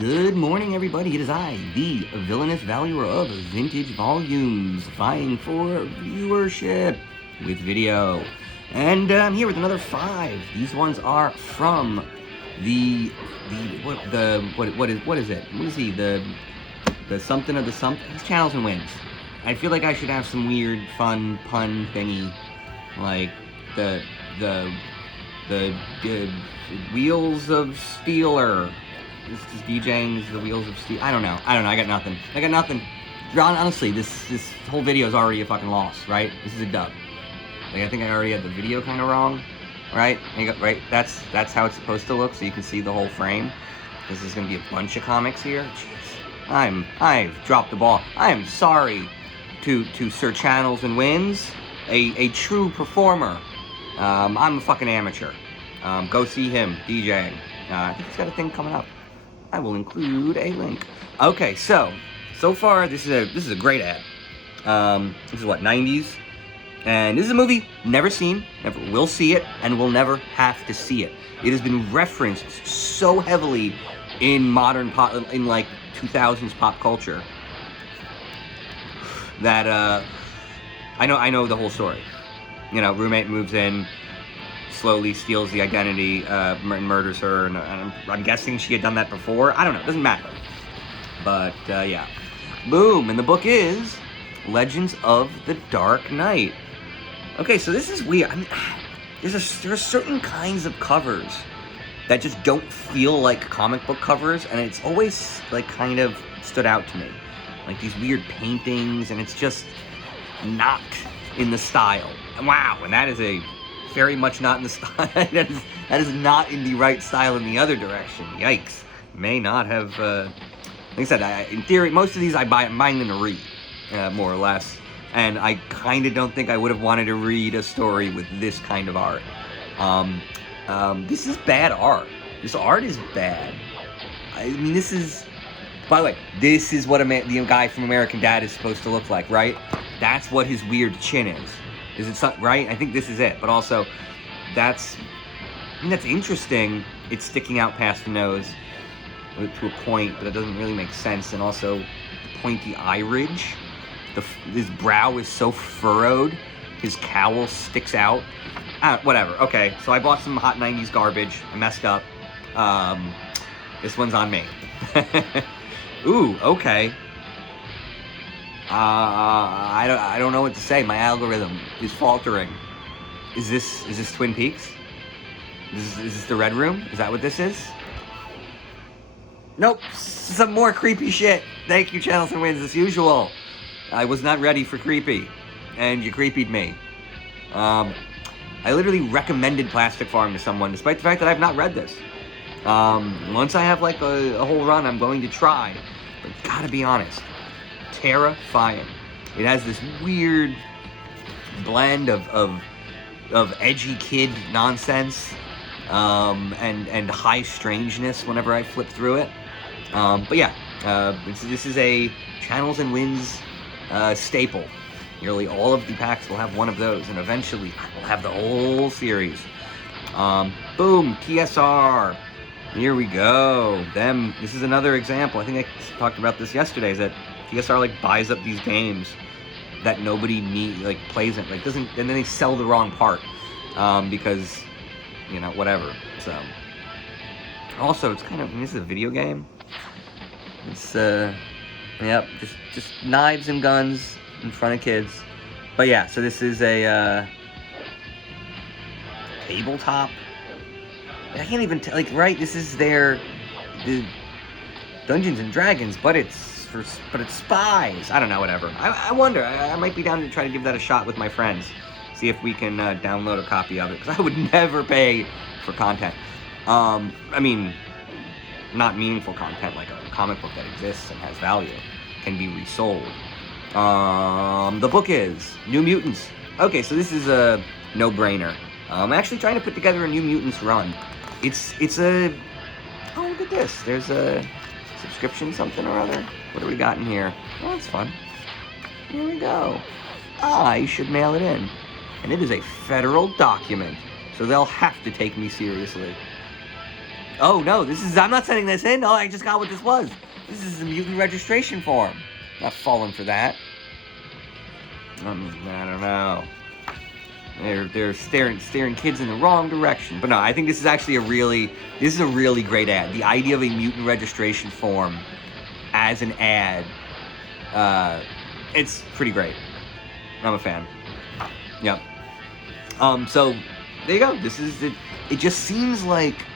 Good morning, everybody. It is I, the villainous valuer of vintage volumes, vying for viewership with video. And I'm here with another 5. These ones are from what is it? What is he? The something of the something? It's Channels and Wins. I feel like I should have some weird, fun pun thingy, like the Wheels of Steeler. This is DJing the Wheels of Steel. I don't know. I got nothing. Honestly, this whole video is already a fucking loss, right? This is a dub. Like, I think I already had the video kind of wrong, right? Right? That's how it's supposed to look, so you can see the whole frame. This is gonna be a bunch of comics here. Jeez. I've dropped the ball. I am sorry to Sir Channels and Wins, a true performer. I'm a fucking amateur. Go see him DJing. I think he's got a thing coming up. I will include a link. Okay, so far this is a great ad. This is what, 90s? And this is a movie never seen, never will see it, and will never have to see it. It has been referenced so heavily in modern pop, in like 2000s pop culture, that I know the whole story. You know, roommate moves in, slowly steals the identity, and murders her, and I'm guessing she had done that before. I don't know, it doesn't matter. But, yeah. Boom, and the book is Legends of the Dark Knight. Okay, so this is weird. I mean, there are certain kinds of covers that just don't feel like comic book covers, and it's always, like, kind of stood out to me. Like, these weird paintings, and it's just not in the style. And wow, and that is very much not in the style. that is not in the right style in the other direction. Yikes. May not have, like I said, in theory, most of these I'm buying them to read, more or less. And I kind of don't think I would have wanted to read a story with this kind of art. This is bad art. This art is bad. I mean, this is, by the way, this is what the guy from American Dad is supposed to look like, right? That's what his weird chin is. Is it something, right? I think this is it. But also, that's interesting. It's sticking out past the nose to a point, but it doesn't really make sense. And also, the pointy eye ridge. His brow is so furrowed. His cowl sticks out. Whatever. Okay, so I bought some hot 90s garbage. I messed up. This one's on me. Ooh, okay. I don't know what to say. My algorithm is faltering. Is this Twin Peaks? Is this the Red Room? Is that what this is? Nope. Some more creepy shit. Thank you, Channels and Wins, as usual. I was not ready for creepy, and you creepied me. I literally recommended Plastic Farm to someone, despite the fact that I've not read this. Once I have like a whole run, I'm going to try. But gotta be honest. Terrifying. It has this weird blend of edgy kid nonsense and high strangeness whenever I flip through it. But yeah, this is a Channels and Wins staple. Nearly all of the packs will have one of those, and eventually I will have the whole series. Boom, TSR. Here we go. This is another example. I think I talked about this yesterday. Is that TSR like buys up these games that nobody plays in, doesn't, and then they sell the wrong part because, you know, whatever. So also it's kind of, this is a video game. It's yep, just knives and guns in front of kids. But yeah, so this is a tabletop. I can't even tell, right? This is the Dungeons and Dragons, but it's spies. I don't know, whatever. I wonder. I might be down to try to give that a shot with my friends. See if we can download a copy of it, because I would never pay for content. I mean, not meaningful content, like a comic book that exists and has value, can be resold. The book is New Mutants. Okay, so this is a no-brainer. I'm actually trying to put together a New Mutants run. It's a... Oh, look at this. There's a subscription something or other. What do we got in here? Oh, that's fun. Here we go. I should mail it in. And it is a federal document, so they'll have to take me seriously. Oh, no, I'm not sending this in. Oh, I just got what this was. This is a mutant registration form. I'm not falling for that. I don't know. They're staring kids in the wrong direction. But no, I think this is actually a really great ad. The idea of a mutant registration form as an ad, it's pretty great. I'm a fan. Yep. So there you go. This is it. It just seems like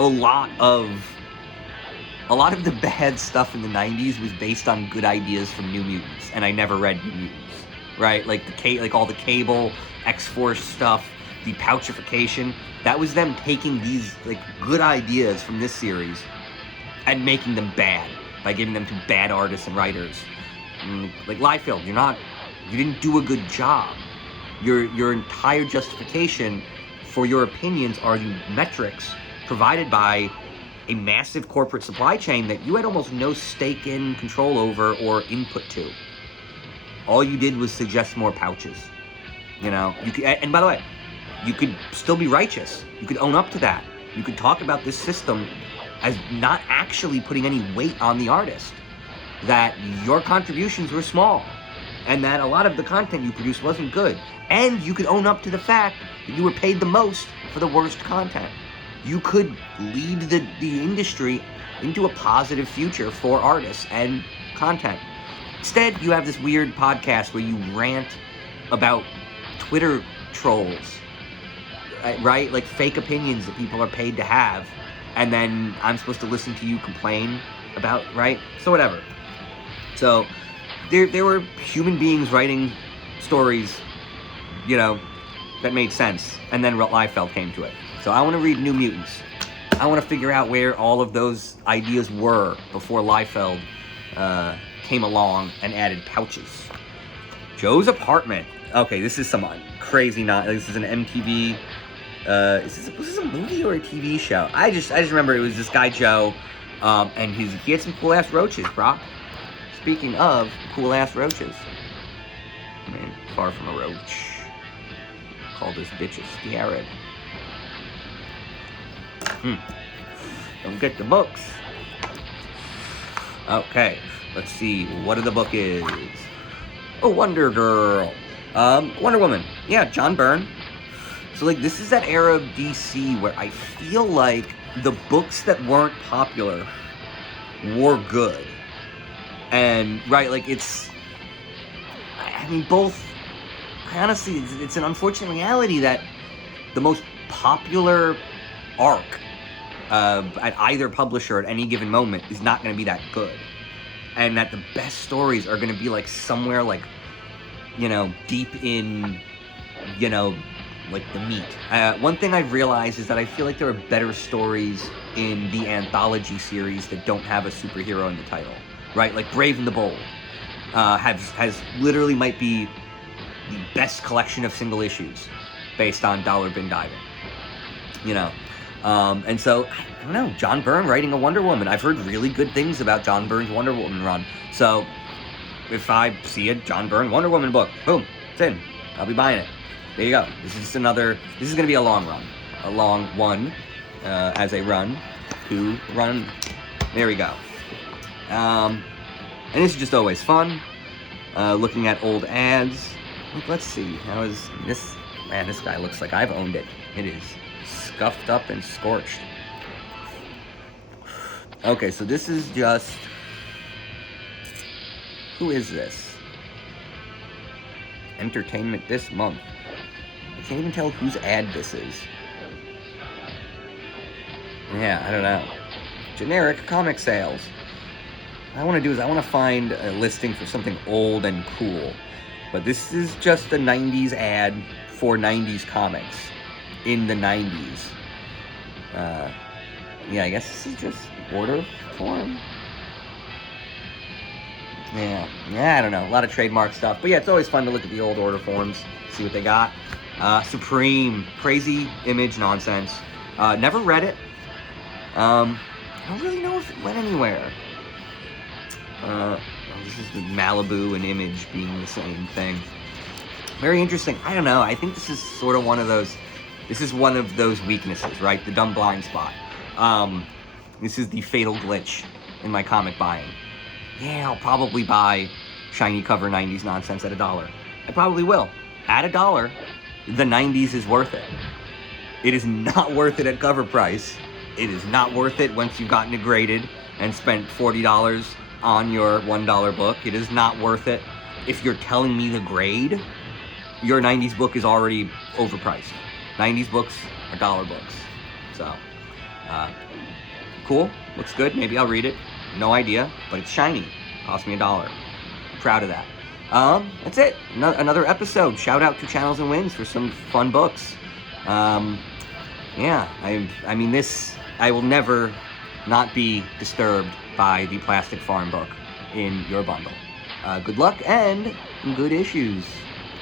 a lot of the bad stuff in the 90s was based on good ideas from New Mutants, and I never read New Mutants. Right, like all the Cable, X-Force stuff, the pouchification. That was them taking these like good ideas from this series and making them bad by giving them to bad artists and writers. Like Liefeld, you didn't do a good job. Your entire justification for your opinions are the metrics provided by a massive corporate supply chain that you had almost no stake in, control over, or input to. All you did was suggest more pouches. You could, and by the way, you could still be righteous. You could own up to that. You could talk about this system as not actually putting any weight on the artist. That your contributions were small. And that a lot of the content you produced wasn't good. And you could own up to the fact that you were paid the most for the worst content. You could lead the industry into a positive future for artists and content. Instead, you have this weird podcast where you rant about Twitter trolls, right? Like fake opinions that people are paid to have, and then I'm supposed to listen to you complain about, right? So whatever. So there were human beings writing stories, that made sense, and then Liefeld came to it. So I want to read New Mutants. I want to figure out where all of those ideas were before Liefeld came along and added pouches. Joe's Apartment. Okay, this is some crazy this is an MTV. Was this a movie or a TV show? I just remember it was this guy Joe, and he had some cool ass roaches, bro. Speaking of cool ass roaches, I mean, far from a roach. Call this bitch a scarab. Don't get the books. Okay. Let's see, what the book is. Oh, Wonder Girl. Wonder Woman. Yeah, John Byrne. So, this is that era of DC where I feel like the books that weren't popular were good. And, right, honestly, it's an unfortunate reality that the most popular arc at either publisher at any given moment is not going to be that good. And that the best stories are going to be somewhere deep in, the meat. One thing I've realized is that I feel like there are better stories in the anthology series that don't have a superhero in the title, right? Like Brave and the Bold has literally might be the best collection of single issues based on Dollar Bin Diving, and so, I don't know, John Byrne writing a Wonder Woman. I've heard really good things about John Byrne's Wonder Woman run. So, if I see a John Byrne Wonder Woman book, boom, it's in. I'll be buying it. There you go. This is going to be a long run. A long one, as a run, 2 run. There we go. And this is just always fun. Looking at old ads. Let's see. How is this? Man, this guy looks like I've owned it. It is scuffed up and scorched. Okay, so this is just... Who is this? Entertainment this month. I can't even tell whose ad this is. Yeah, I don't know. Generic comic sales. What I want to do is I want to find a listing for something old and cool. But this is just a 90s ad for 90s comics in the 90s. Yeah, I guess this is just order form. Yeah, I don't know. A lot of trademark stuff. But yeah, it's always fun to look at the old order forms, see what they got. Supreme, crazy image nonsense. Never read it. I don't really know if it went anywhere. This is the Malibu and Image being the same thing. Very interesting. I don't know. I think this is sort of one of those weaknesses, right? The dumb blind spot. This is the fatal glitch in my comic buying. Yeah, I'll probably buy shiny cover 90s nonsense at $1. I probably will. At $1, the 90s is worth it. It is not worth it at cover price. It is not worth it once you've gotten it graded and spent $40 on your $1 book. It is not worth it. If you're telling me the grade, your 90s book is already overpriced. 90s books are dollar books. So, cool, looks good, maybe I'll read it. No idea, but it's shiny. Cost me $1. Proud of that. That's it, another episode. Shout out to Channels and Wings for some fun books. Yeah, I mean this, I will never not be disturbed by the Plastic Farm book in your bundle. Good luck and good issues.